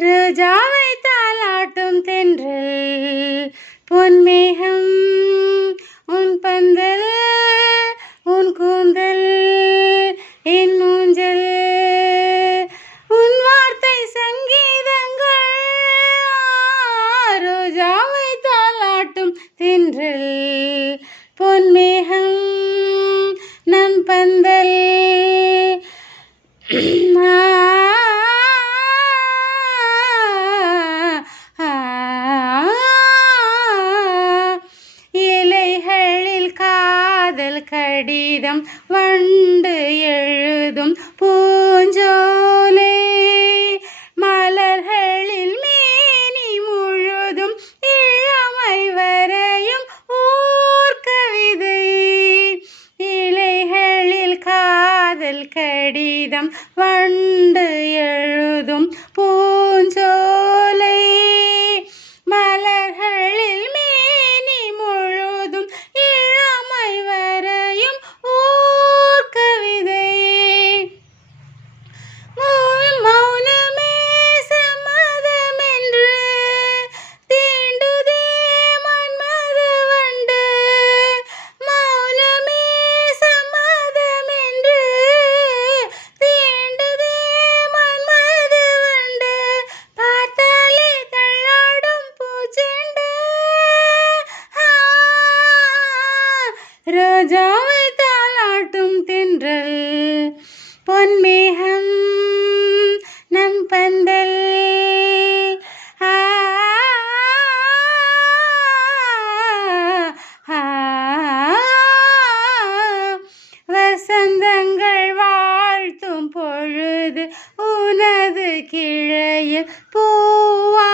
ரோஜாவை தாலாட்டும் தென்றல் பொன்மேகம் உன் பந்தல் உன் கூந்தல் என் ஊஞ்சல் உன் வார்த்தை சங்கீதங்கள் ரோஜாவை தாலாட்டும் தென்றல் பொன்மேகம் நம் பந்தல் இலைகளில் காதல் கடிதம் வண்டு எழுதும் பூஞ்சோலை மலர்களில் மேனி முழுதும் இளமை வரையும் ஓர் கவிதை இலைகளில் காதல் கடிதம் வண்டு எழுதும் பூஞ்சோலை மலர்களில் மேனி முழுதும் இளமை வரையும் ஓர் கவிதை மௌனமே சம்மதமென்று தீண்டுதே மன்மத வண்டு மௌனமே சம்மதமென்று தீண்டுதே மன்மத வண்டு பார்த்தாலே தள்ளாடும் பூச்செண்டு ரோஜாவை தாலாட்டும் தென்றல் பொன்மேகம் நம் பந்தல் வசந்தங்கள் வாழ்த்தும் பொழுது உனது கிளையில் பூவா